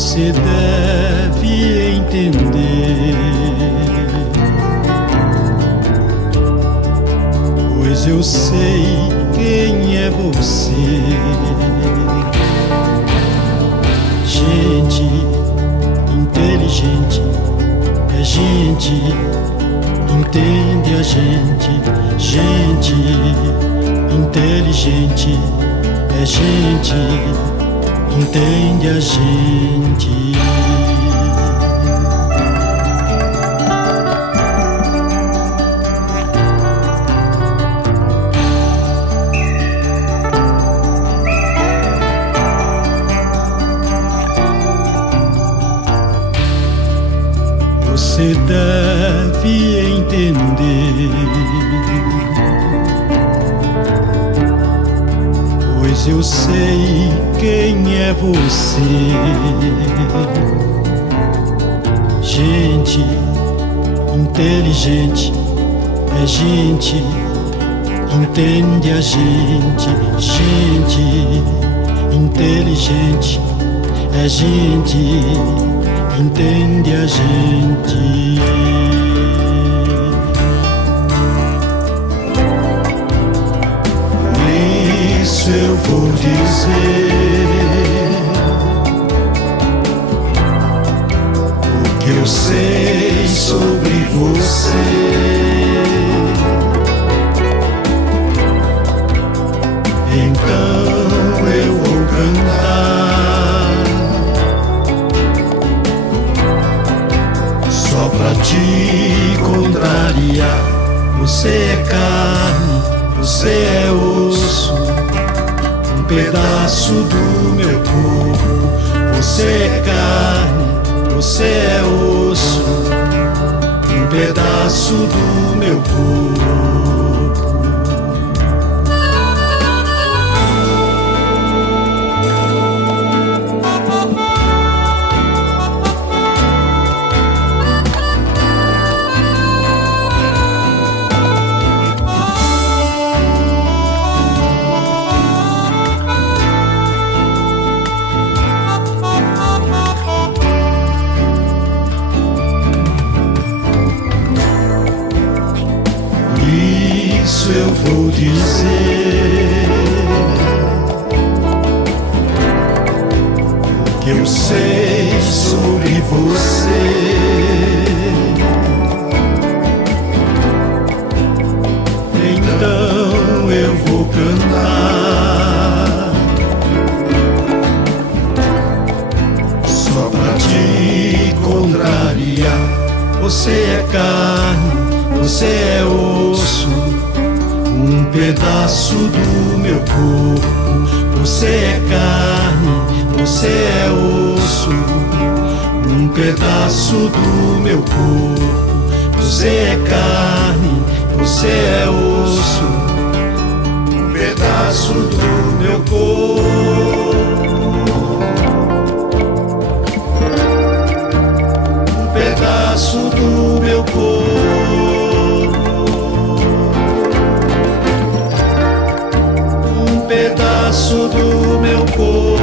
Você deve entender, pois eu sei quem é você. Gente inteligente é gente, entende a gente. Gente inteligente é gente, entende a gente. Você deve entender, pois eu sei quem é você. Gente inteligente é gente, entende a gente. Gente inteligente é gente, entende a gente. Isso eu vou dizer, o que eu sei sobre você. Então eu vou cantar só pra te contrariar. Você é carne, você é osso, um pedaço do meu corpo. Você é carne, você é osso, um pedaço do meu corpo. Isso eu vou dizer, que eu sei sobre você. Então eu vou cantar só pra te contrariar. Você é carne, você é osso, um pedaço do meu corpo. Você é carne, você é osso, um pedaço do meu corpo. Você é carne, você é osso, um pedaço do meu corpo. Um pedaço do meu corpo. Um pedaço do meu corpo.